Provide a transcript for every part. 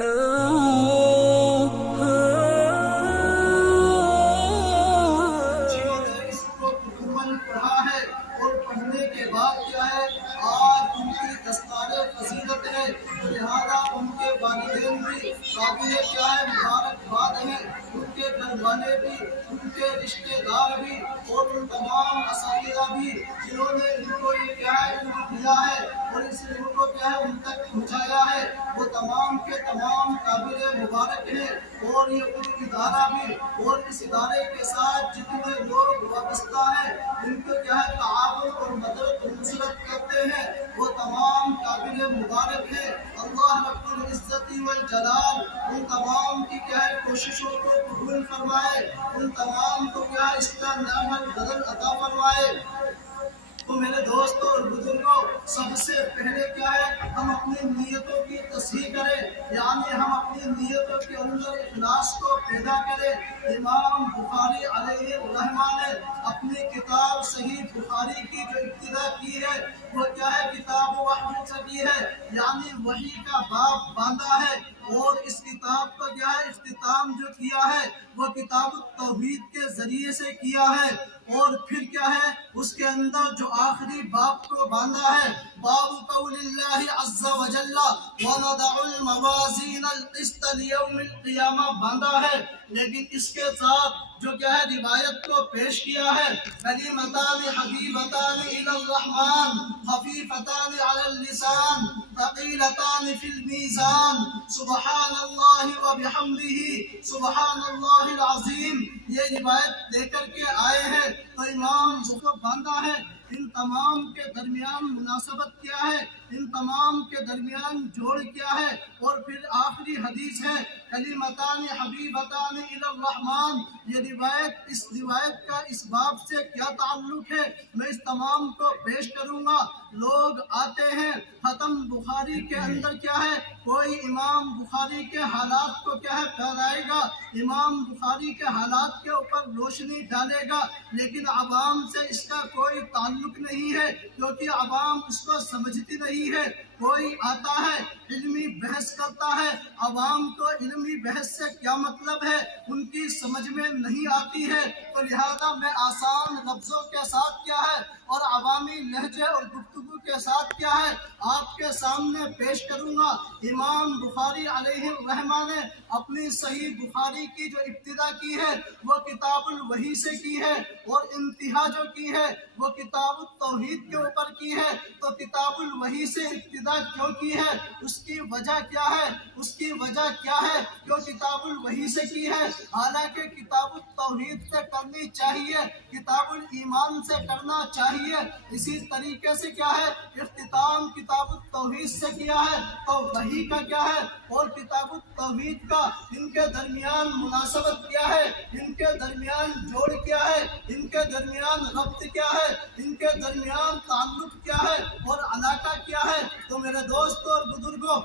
اس کو مکمل پڑھا ہے اور پڑھنے کے بعد کیا ہے آج ان کی دستار فضیلت ہے، لہذا ان کے والدین بھی قابل کیا ہے مبارکباد ہیں، ان کے گھر والے بھی، ان کے رشتے دار بھی اور ان تمام اساتذہ بھی جنہوں نے ان کو یہ کیا ہے علم دیا ہے اور اس علم کو کیا ہے ان تک پہنچایا ہے، وہ تمام کے تمام قابل مبارک ہیں۔ اور یہ ان ادارہ بھی اور اس ادارے کے ساتھ جتنے لوگ وابستہ ہیں ان کو کیا ہے تعاون اور مدد و نصرت کرتے ہیں، وہ تمام قابل مبارک ہیں۔ اللہ رب العزت والجلال ان تمام کی کیا ہے کوششوں کو قبول فرمائے، ان تمام کو کیا ہے اس کا نعمت بدل عطا فرمائے۔ تو میرے دوستوں اور بزرگوں، سب سے پہلے کیا ہے ہم اپنی نیتوں کی تصحیح کریں، یعنی ہم اپنی نیتوں کے اندر اخلاص کو پیدا کریں۔ امام بخاری علیہ الرحمہ نے اپنی کتاب صحیح بخاری کی جو ابتدا کی ہے وہ کیا ہے کتاب وحی سے کی ہے، یعنی وحی کا باب باندھا ہے، اور اس کتاب کا کیا ہے اختتام جو کیا ہے وہ کتاب التوحید کے ذریعے سے کیا ہے، اور پھر کیا ہے اس کے اندر جو آخری باب کو باندھا ہے باب قول اللہ عز وجل وَنَضَعُ الْمَوَازِينَ الْقِسْطَ لِيَوْمِ الْقِيَامَةِ باندھا ہے، لیکن اس کے ساتھ جو کیا ہے روایت کو پیش کیا ہے کلمتان حبیبتان الی الرحمن خفیفتان علی اللسان ثقیلتان فی المیزان سبحان اللہ وبحمدہ سبحان اللہ العظیم، یہ روایت لے کر کے آئے ہیں۔ تو امام کو باندھا ہے، ان تمام کے درمیان مناسبت کیا ہے، ان تمام کے درمیان جوڑ کیا ہے، اور پھر آخری حدیث ہے کلمتان حبیبتان الی الرحمن، یہ روایت اس روایت کا اس باب سے کیا تعلق ہے میں اس تمام کو پیش کروں گا۔ لوگ آتے ہیں ختم بخاری کے اندر کیا ہے کوئی امام بخاری کے حالات کو کیا ہے پھیلائے گا، امام بخاری کے حالات کے اوپر روشنی ڈالے گا، لیکن عوام سے اس کا کوئی تعلق نہیں ہے کیونکہ عوام اس کو سمجھتی نہیں ہے۔ کوئی آتا ہے علمی بحث کرتا ہے، عوام کو علمی بحث سے کیا مطلب ہے ان کی سمجھ میں نہیں آتی ہے، تو لہذا میں آسان لفظوں کے ساتھ کیا ہے اور عوامی لہجے اور گفتگو کے ساتھ کیا ہے آپ کے سامنے پیش کروں گا۔ امام بخاری علیہ الرحمہ نے اپنی صحیح بخاری کی جو ابتدا کی ہے وہ کتاب الوحی سے کی ہے، اور انتہا جو کی ہے وہ کتاب التوحید کے اوپر کی ہے۔ تو کتاب الوحی سے ابتدا کیوں کی ہے، اس کی وجہ کیا ہے، اس کی وجہ کیا ہے کیوں کتاب الوحی سے کی ہے، حالانکہ کتاب التوحید سے کرنی چاہیے، کتاب الایمان سے کرنا چاہیے۔ اسی طریقے سے کیا ہے اختتام کتاب التوحید سے کیا ہے، تو وحی کا کیا ہے اور کتاب التوحید کا ان کے درمیان مناسبت کیا ہے، ان کے درمیان جوڑ کیا ہے، ان کے درمیان ربط کیا ہے، ان کے درمیان تعلق کیا ہے اور علاقہ کیا ہے۔ تو میرے دوستوں اور بزرگوں،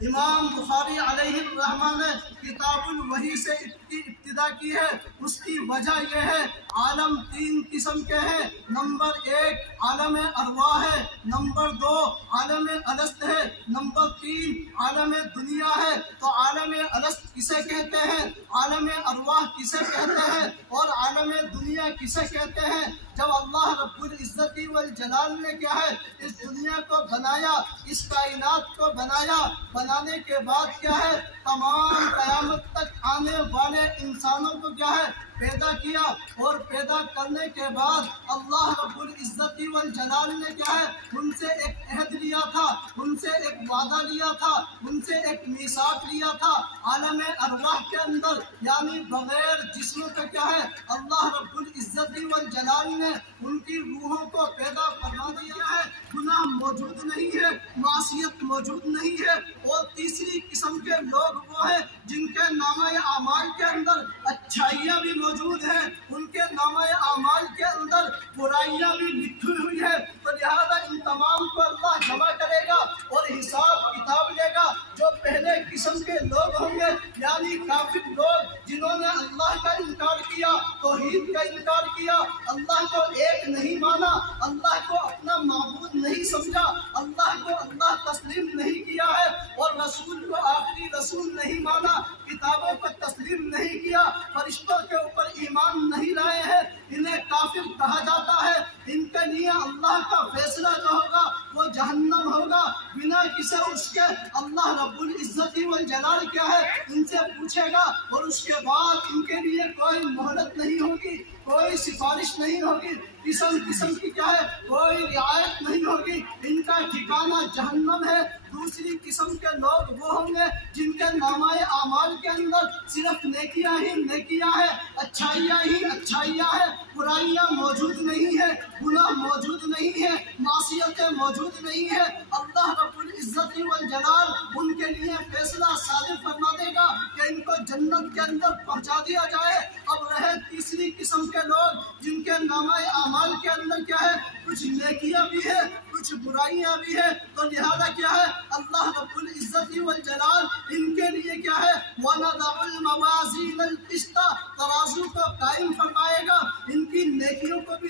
امام بخاری علیہ الرحمہ نے کتاب الوحی سے ابتدا کی ہے، اس کی وجہ یہ ہے عالم تین قسم کے ہیں، نمبر ایک عالم ارواح ہے، نمبر دو عالم الست ہے، نمبر تین عالم دنیا ہے۔ تو عالم الست کسے کہتے ہیں، عالم ارواح کسے کہتے ہیں اور عالم دنیا کسے کہتے ہیں؟ جب اللہ رب العزت والجلال نے کیا ہے اس دنیا کو بنایا، اس کائنات کو بنایا، بنانے کے بعد کیا ہے تمام قیامت تک آنے والے انسانوں کو کیا ہے پیدا کیا، اور پیدا کرنے کے بعد اللہ رب العزت والجلال نے کیا ہے ان سے ایک عہد لیا تھا، ان سے ایک وعدہ لیا تھا، ان سے ایک میثاق لیا تھا عالم ارواح کے اندر، یعنی بغیر جسم کا کیا ہے اللہ رب العزت والجلال نے ان کی روحوں کو پیدا فرما دیا ہے، گناہ موجود نہیں ہے، معصیت موجود نہیں ہے۔ اور تیسری قسم کے لوگ وہ ہیں جن کے نامہ اعمال کے اندر اچھائیاں بھی موجود ہیں، ان کے نامہ اعمال کے اندر برائیاں بھی لکھی ہوئی ہے، تو لہذا ان تمام کو اللہ جمع کرے گا اور حساب کتاب لے گا۔ جو پہلے قسم کے لوگ ہوں گے یعنی کافر لوگ جنہوں نے اللہ کا انکار کیا، توحید کا انکار کیا، اللہ کو ایک نہیں مانا، اللہ کو اپنا معبود نہیں سمجھا، اللہ کو اللہ تسلیم نہیں کیا ہے اور رسول کو آخری रसूल नहीं माना, किताबों को तस्लीम नहीं किया, फरिश्तों के ऊपर ईमान नहीं लाए हैं, इन्हें काफिर कहा जाता है। इनके लिए अल्लाह का फैसला जो होगा वो जहन्नम होगा, बिना किसी उसके। अल्लाह रब्बुल इज्जत वल जलाल क्या है इनसे पूछेगा, और उसके बाद इनके लिए कोई मोहलत नहीं होगी, कोई सिफारिश नहीं होगी, किस्म किस्म की क्या है कोई रियायत नहीं होगी। इनका ठिकाना जहन्नम है। दूसरी किस्म के लोग वो होंगे जिनके नामाए आमाल के अंदर सिर्फ नेकियां ही नेकियां है, अच्छाइयां ही अच्छाइयां है, बुराइयां मौजूद नहीं है, गुनाह मौजूद नहीं है, मासियतें मौजूद नहीं है। अल्लाह रब्बुल इज्जत वल जलाल उनके लिए फैसला सादिर फरमा देगा कि इनको जन्नत के अंदर पहुंचा दिया जाए। अब रहे तीसरी किस्म के लोग जिनके नामाए आमाल के अंदर क्या है कुछ नेकियां भी है, कुछ बुराइयां भी है, तो लिहाजा क्या है अल्लाह रब्बुल इज्जत वल जलाल इनके लिए क्या है वनदउल मवाज़ीनल क़िस्त, तराजू को कायम फरमाएगा, इनकी नेकियों को भी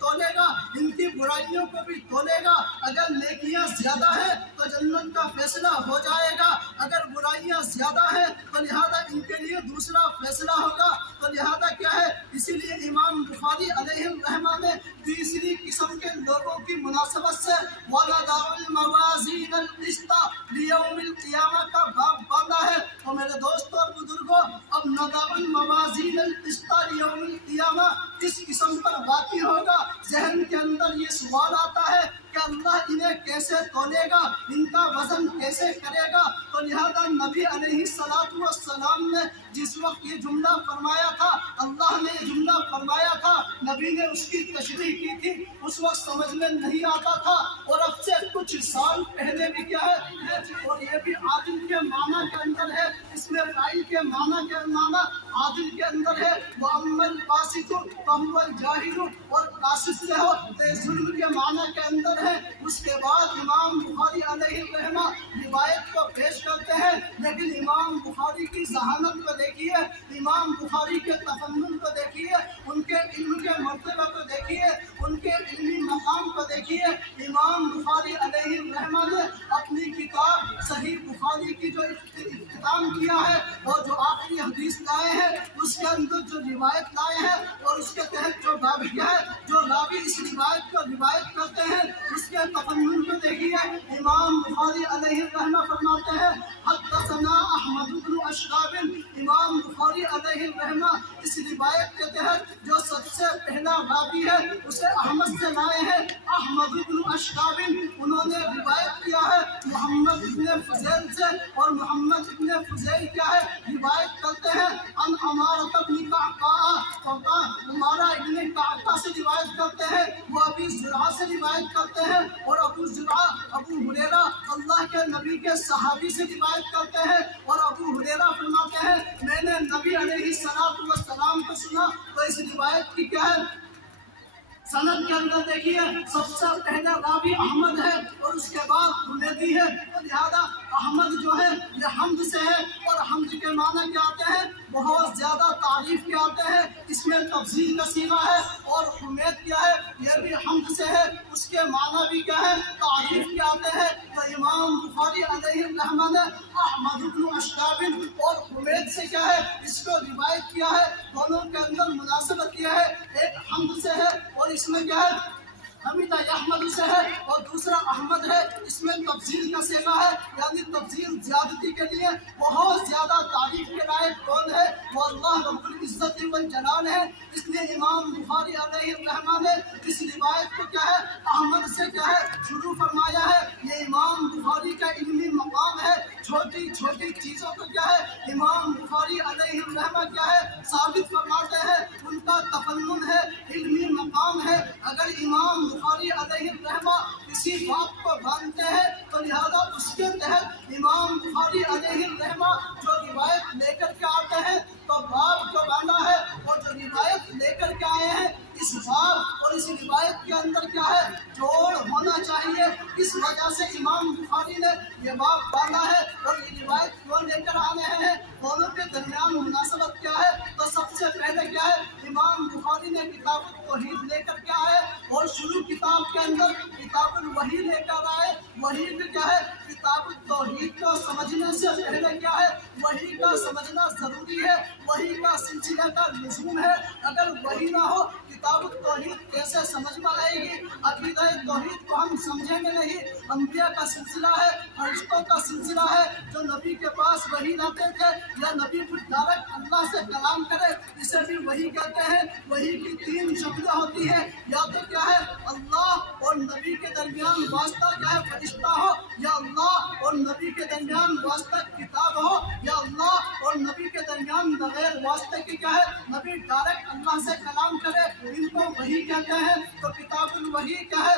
तोलेगा, इनकी बुराइयों को भी तोलेगा। अगर नेकियां ज्यादा है तो जन्नत का फैसला हो जाएगा, अगर बुराइयां ज्यादा है तो लिहाजा इनके लिए दूसरा फैसला होगा। तो लिहाजा क्या है इसीलिए इमाम बुखारी अलैहिर्रहमा ने तीसरी किस्म के लोगों की मुनासबत से वनदउल मवाज़ीनल क़िस्त लियौमिल क़ियामा का बाब बांधा है। तो मेरे दोस्तों और बुजुर्गों, अब नदउल मवाज़ीनल क़िस्त लियौमिल क़ियामा किस किस्म पर बाकी होगा, जहन के अंदर ये सवाल आता है कि अल्लाह इन्हें कैसे तोलेगा, इनका वजन कैसे करेगा। तो लिहाजा नबी अलैहिस्सलातु वस्सलाम ने जिस वक्त ये जुमला फरमाया था, अल्लाह ने ये जुमला फरमाया था, नबी ने उसकी तशरीह की थी, उस वक्त समझ में नहीं आता था। और अब से कुछ साल पहले भी क्या है, और ये भी आदिल के माना के अंदर है, इसमें फाइल के माना आदिल के अंदर है। वो अम्मल कासितु फहुवल जाहिलु, और कासिस से हो तो जुल्म के माना के अंदर है। उसके बाद इमाम बुखारी अलैहिर्रहमा रिवायत को पेश करते हैं, लेकिन इमाम बुखारी की जहानत को देखिए, इमाम बुखारी के तफन्नुन को देखिए, उनके इल्म के मर्तबे को देखिए, उनके इल्मी मकाम को देखिए। इमाम बुखारी अलैहिर्रहमा ने अपनी किताब सही बुखारी की जो इख्तिताम किया है और जो आखिरी हदीस लाए हैं उसके अंदर जो रिवायत लाए हैं और उसके तहत जो बाब किया है, जो रावी इस रिवायत को रिवायत करते हैं उसके तफन्नुन को देखिए। इमाम बुखारी अलैहिर्रहमा फरमाते हैं हद्दसना अहमद इब्न अशराब, इमाम बुखारी अलैहिर्रहमा इस रिवायत के तहत जो सबसे पहला रावी है उसे अहमद से लाए हैं। अहमद इब्न अशराब उन्होंने रिवायत किया है मोहम्मद इब्न फुज़ैल से, और मोहम्मद इब्न फुज़ैल क्या है रिवायत करते हैं अन अमारत इब्न कअका, उमारा इब्न कअका से रिवायत करते हैं, वो अबी ज़ुरआ से रिवायत करते हैं, और अबू ज़ुरआ अबू हुरैरा अल्लाह के नबी के सहाबी से रिवायत करते हैं। और अबू हुरैरा फरमाते हैं मैंने नबी अलैहिस्सलातु वस्सलाम को सुना। तो इस रिवायत की क्या है सनद के अंदर देखिए सबसे पहला रावी अहमद है और उसके बाद हुमैदी है। तो लिहाजा अहमद जो है ये हमद से है, और हमद के माना क्या आते हैं बहुत ज़्यादा तारीफ के आते हैं, इसमें तफसील का सीगा है। और हुमैद क्या है ये भी हमद से है, उसके माना भी क्या है तारीफ के आते हैं। तो इमाम बुखारी अलैहिर्रहमा ने अहमद इब्न अशराब और हुमैद से क्या है इसको रिवायत किया है, दोनों के अंदर मुनासबत किया है, एक हमद से है और इसमें क्या है हमीदा अहमद से है, और दूसरा अहमद है, इसमें तफसील का सेगा है, यानी तफसील ज्यादती के लिए बहुत ज़्यादा तारीफ के लायक कौन है वो अल्लाह रब्बुल इज्जत वल जलाल है। इसलिए इमाम बुखारी अलैहिर्रहमा ने इस रिवायत को क्या है अहमद से क्या है शुरू फरमाया है। ये इमाम बुखारी का इल्मी मकाम है, छोटी छोटी चीज़ों को क्या है इमाम बुखारी अलैहिर्रहमा क्या है साबित फरमाते हैं, उनका तफन्नुन है, इल्मी मकाम है। अगर इमाम बुखारी अलैहिर्रहमा किसी बात को मानते हैं तो लिहाजा उसके तहत इमाम बुखारी अलैहिर्रहमा जो रिवायत लेकर के आते हैं तो बाब को बांधा है, और जो रिवायत लेकर के आए हैं इस बाब और इस रिवायत के अंदर क्या है जोड़ होना चाहिए। इस वजह से इमाम बुखारी ने ये बाब बांधा है। और ये रिवायत क्यों लेकर आ रहे हैं, दोनों के दरमियान मुनासबत क्या है। तो सबसे पहले क्या है इमाम बुखारी ने किताब तौहीद लेकर के आए और शुरू किताब के अंदर किताबुल वही लेकर समझने से पहले क्या है, वही का समझना जरूरी है, वही का सिलसिला का लज़ूम है। अगर वही ना हो किताब तौहीद कैसे समझ में आएगी? अकीदा तौहीद को हम समझेंगे नहीं। अंबिया का सिलसिला है, फरिश्तों का सिलसिला है, जो नबी के पास वही लाते थे या नबी डायरेक्ट अल्लाह से कलाम करे, इसे भी वही कहते हैं। वही की तीन शक्लें होती है, या तो क्या है अल्लाह और नबी के दरमियान वास्ता क्या है फरिश्ता हो, या अल्लाह और नबी के दरमियान वास्ता किताब हो, या अल्लाह और नबी के दरमियान बगैर वास्ते की क्या है नबी डायरेक्ट अल्लाह से कलाम करे, इनको वही कहते हैं। तो किताबुल वही क्या है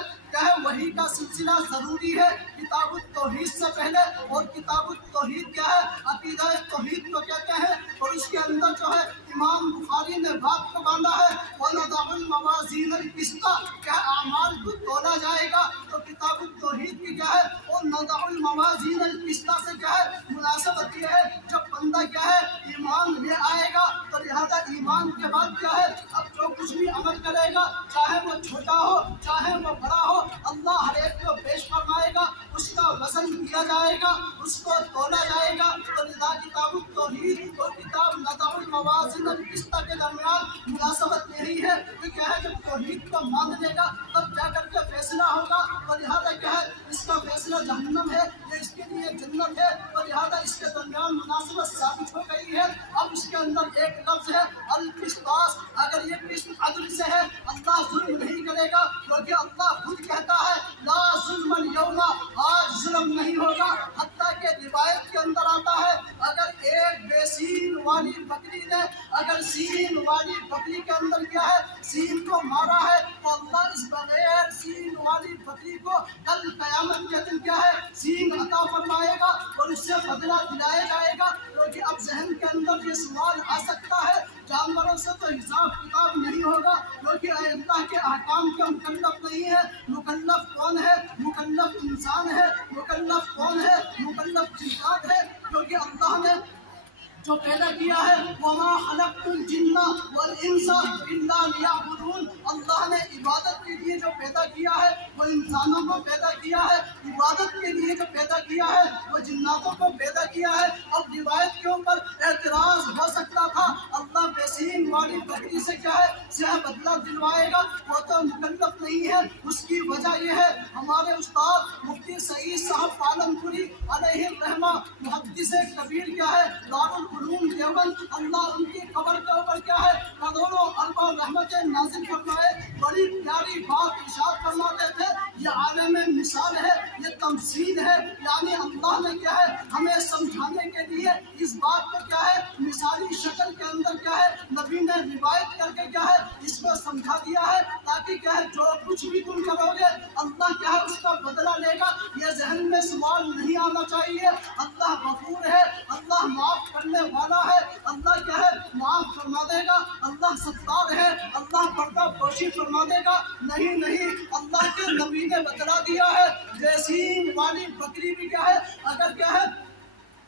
वही का सिलसिला जरूरी है किताबुत तौहीद से पहले। और किताबुत तौहीद क्या है, अकीदा तौहीद को कहते हैं। और इसके अंदर जो है इमाम बुखारी ने बात को बांधा है, वनज़अल मवाज़ीन अल-क़िस्त, क्या आमाल को तोला जाएगा। तो किताबुत तौहीद की क्या है और नज़अल मवाज़ीन अल-क़िस्त से क्या है मुनासबत ये है, जब बंदा क्या है ईमान ले आएगा तो लिहाजा ईमान के बाद क्या है अब जो कुछ भी अमल करेगा, चाहे वो छोटा हो चाहे वो बड़ा हो, अल्लाह हर एक को पेश फरमाएगा, उसका वजन किया जाएगा, उसको तोला जाएगा। तो लिहाजा किताबुत तौहीद और किताब नज़अल मवाज़ीन अल-क़िस्त के दरमियान मुनासबत यही है कि क्या है जब तौहीद को मान लेगा तब जा करके फैसला होगा। और लिहाजा क्या है इसका फैसला जहन्नम है या इसके लिए जन्नत है, तो लिहाजा इसके दरमियान मुनासबत साबित हो गई है। अब इसके अंदर एक लफ्ज़ है अल-क़िस्तास, अगर ये किस्म अदल से है, अल्लाह जुल्म नहीं करेगा, क्योंकि अल्लाह खुद कहता है ला जुल्मल यौमा, आज जुल्म नहीं होगा। हत्ता के रिवायत के अंदर आता है अगर एक बेसीन वाली बकरी ने अगर सीन वाली बकरी के अंदर क्या है सीन को मारा है, तो अल्लाह इस बगैर सीन वाली बकरी को कल क़यामत के दिन क्या है सीन अता फरमाएगा और उससे बदला दिलाया जाएगा। क्योंकि अब जहन के अंदर ये सवाल आ सकता है जानवरों से तो हिसाब किताब नहीं होगा, क्योंकि अल्लाह के अहकाम के मुकल्लफ नहीं है। मुकल्लफ कौन है? मुकल्लफ इंसान है। मुकल्लफ कौन है? मुकल्लफ जिन्नात है, क्योंकि अल्लाह ने जो पैदा किया है वमा खलक़तुल जिन्ना वल इंसा इल्ला लियअबुदून, अल्लाह ने इबादत के लिए जो पैदा किया है वो इंसानों को पैदा किया है, इबादत के लिए जो पैदा किया है वो जिन्नातों को पैदा किया है। अब रिवायत के ऊपर एतराज़ हो सकता था अल्लाह बेसीन वाली बकरी से क्या है सेह बदला दिलवाएगा, वो तो मुकल्लफ नहीं है। उसकी वजह यह है हमारे उस्ताद मुफ्ती सईद साहब पालनपुरी अलैहि रहमा मुहद्दिस कबीर क्या है दारुल उलूम देवबंद, अल्लाह उनकी कब्र के ऊपर क्या है करोड़ों अरबों रहमतें नाज़िल फरमाए। बड़ी प्यारी बात इरशाद फरमाते थे, ये आलम मिसाल है, ये तमसील है, यानी अल्लाह ने क्या है हमें समझाने के लिए इस बात को क्या है मिसाली शक्ल के अंदर क्या है नबी ने रिवायत करके क्या है इसको समझा दिया है, ताकि क्या है जो कुछ भी तुम करोगे अल्लाह क्या है उसका बदला लेगा। ये जहन में सवाल नहीं आना चाहिए। अल्लाह गफूर है, अल्लाह माफ करने वाला है, अल्लाह क्या है माफ फरमा देगा, अल्लाह सत्तार है, अल्लाह पर्दा पोशी फरमा देगा। नहीं नहीं, अल्लाह के नबी ने बतला दिया है जैसीन वाली बकरी भी क्या है अगर क्या है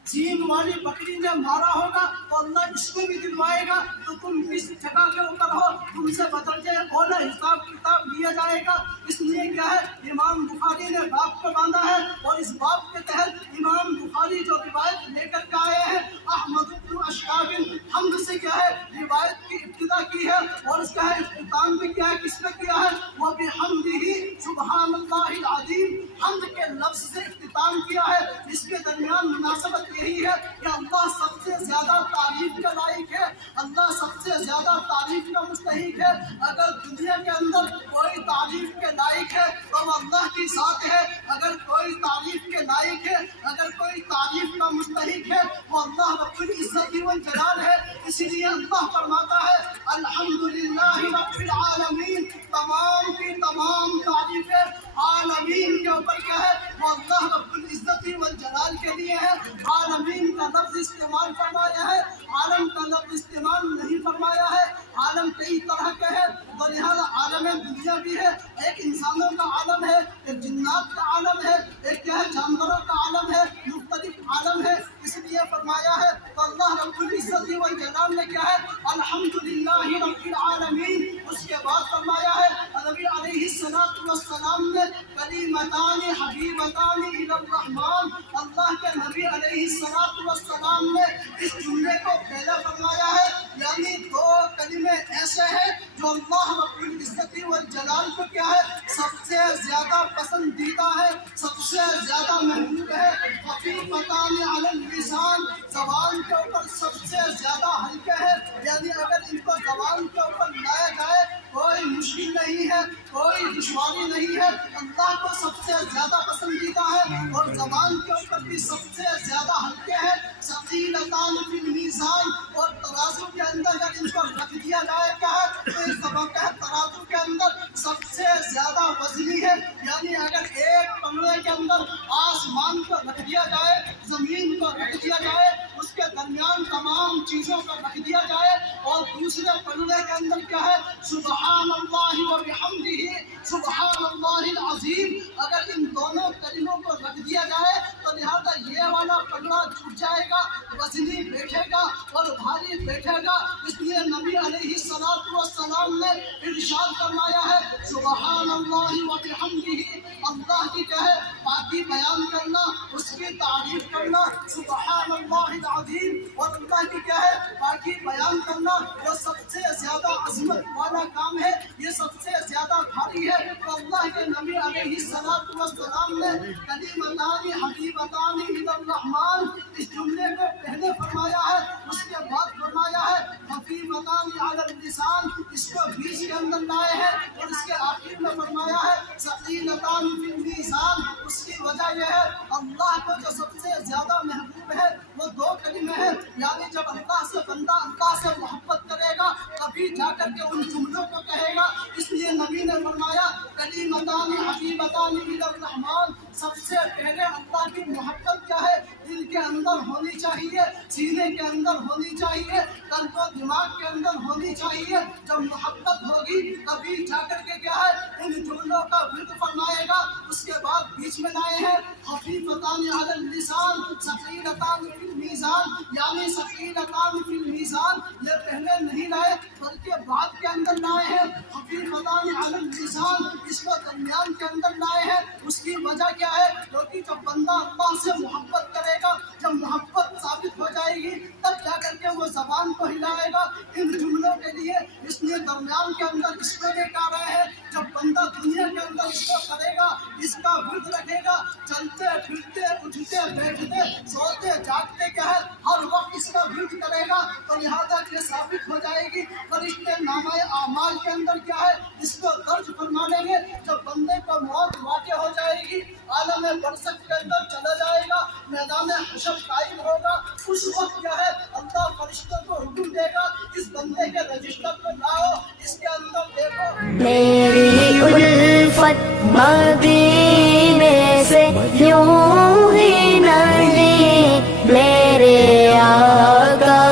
सीन वाली बकरी ने मारा होगा तो अल्लाह इसको भी दिलवाएगा। तो तुम किस जगह के ऊपर हो तुमसे बदल जाए और हिसाब किताब लिया जाएगा। इसलिए क्या है इमाम बुखारी ने बाप को बांधा है और इस बाप के तहत इमाम बुखारी जो रिवायत लेकर के आए हैं अहमद इब्न अशकाबिन हमद से क्या है रिवायत की इब्तिदा की है और इसका है इख्तिताम भी क्या है किसने किया है वो भी हमदिही सुबहानल्लाहिल अज़ीम, हमद के लफ्ज़ से इख्तिताम किया है। इसके दरमियान मुनासबत यही है कि अल्लाह सबसे ज्यादा तारीफ का लायक है, अल्लाह सबसे ज्यादा तारीफ का मुस्तहिक है। अगर दुनिया के अंदर कोई तारीफ के लायक है तो वो अल्लाह की ज़ात है। अगर कोई तारीफ के लायक है, अगर कोई तारीफ का मुस्तहिक है वो अल्लाह रब्बुल इज्जत वल जलाल है। इसीलिए अल्लाह फरमाता है अल्हम्दुलिल्लाहि रब्बिल आलमीन, तमाम की तमाम तारीफें आलमीन के ऊपर क्या है वो अल्लाह रब्बुल इज्जत वल जलाल के लिए है। आलमीन का लफ्ज़ इस्तेमाल फरमाया है, आलम का लफ्ज़ इस्तेमाल नहीं फरमाया है। आलम कई तरह के हैं, तो लिहाजा आलम दुनिया भी है, एक इंसानों का आलम है, एक जिन्नात का आलम है, एक क्या है जानवरों का आलम है, मुख्तलिफ आलम है। इसलिए फरमाया है तो अल्लाह रब्बुल इज्जत वल जलाल ने क्या है अल्हम्दुलिल्लाहि रब्बिल आलमीन। उसके बाद फरमाया है نبی علیہ السلام نے کلیمتان حبیبتان الی الرحمن، اللہ کے نبی علیہ السلام نے اس جملے کو پہلا فرمایا ہے، یعنی دو کلمے ایسے ہیں جو اللہ رب العزت والجلال کو کیا ہے سب سے زیادہ پسندیدہ ہے، سب سے زیادہ محبوب ہے۔ خفیفتان علی اللسان، زبان کے اوپر سب سے زیادہ ہلکے ہے، یعنی اگر ان کو زبان کے اوپر لایا جائے کوئی مشکل نہیں ہے، کوئی دشواری نہیں ہے، اللہ کو سب سے زیادہ پسندیدہ ہے اور زبان کے اوپر بھی سب سے زیادہ ہلکے ہے۔ ثقیلتان فی المیزان، اور ترازو کے اندر اگر ان کو رکھ دیا جائے کیا ہے تو اس زبان کا ترازو کے اندر سب سے زیادہ وزنی ہے، یعنی اگر ایک پلڑے کے اندر آسمان کو رکھ دیا جائے، زمین کو رکھ دیا جائے، اس کے درمیان تمام چیزوں کو رکھ دیا جائے اور دوسرے پلڑے کے اندر کیا ہے سبحان اللہ و بحمدہ سبحان اللہ العظیم، اگر ان دونوں کلموں کو رکھ دیا جائے تو لہذا یہ والا پلڑا ٹوٹ جائے گا، وزنی بیٹھے گا اور بھاری بیٹھے گا۔ اس لیے نبی علیہ السلام نے ارشاد فرمایا ہے سبحان اللہ و بحمدہ، اللہ کی کیا ہے پاکی بیان کرنا، اس کی تعریف کرنا، سبحان اللہ العظیم، اور اللہ کی کیا ہے پاکی بیان کرنا، وہ سب سے زیادہ عظمت والا کام ہے، یہ سب سے زیادہ بھاری ہے۔ تو اللہ کے نبی علیہ السلام نے کلیمتان حبیبتان الی الرحمن اس جملے کو پہلے فرمایا ہے، اس کے بعد فرمایا ہے خفیفتان علی اللسان، اس کو بیچ کے اندر لائے ہیں اور اس کے آخر میں فرمایا ہے ثقیلتان فی المیزان۔ اس کی وجہ یہ ہے اللہ کو جو سب سے زیادہ محبوب ہے وہ دو کلمے ہیں، یعنی جب اللہ سے بندہ اللہ سے محبت کرے گا تبھی جا کر کے ان جملوں کو کہے گا۔ اس لیے نبی نے فرمایا کلیمتان حبیبتان الی الرحمن، سب سے پہلے اللہ کی محبت کیا ہے دل کے اندر ہونی چاہیے، سینے کے اندر ہونی چاہیے، قلب و دماغ کے اندر ہونی چاہیے۔ جب محبت ہوگی تبھی جا کر کے کیا ہے ان جملوں کا ورد فرمائے گا۔ اس کے بعد بیچ میں لائے ہیں خفیفتان علی اللسان ثقیلتان فی المیزان، یعنی ثقیلتان فی المیزان یہ پہلے نہیں لائے بلکہ بعد کے اندر لائے ہیں خفیفتان علی اللسان، اس کو درمیان کے اندر لائے ہیں۔ اس کی وجہ کیا ہے کیونکہ جب بندہ اللہ سے محبت کرے گا، جب محبت ثابت ہو جائے گی تب جا کر کے وہ زبان کو ہلائے گا ان جملوں کے لیے، اس لیے درمیان کے اندر اس کو لے کے آ رہے ہیں۔ جب بندہ دنیا کے اندر اس کو کرے گا، اس کا ورد رکھے گا، چلتے پھرتے اٹھتے بیٹھتے سوتے جاگتے کیا ہے ہر وقت اس کا ورد کرے گا تو لہٰذا یہ ثابت ہو جائے گی۔ فرشتے نامہ اعمال کے اندر کیا ہے اس کو درج فرما لیں گے۔ جب بندے کو موت واقع ہو جائے گی، عالم برزخ کے اندر چلا جائے گا، میدان حشر قائم ہوگا، اس وقت کیا ہے اللہ فرشتوں کو حکم دے گا اس بندے کے رجسٹر کو لاؤ، اس کے اندر دیکھو میری الفت مدینہ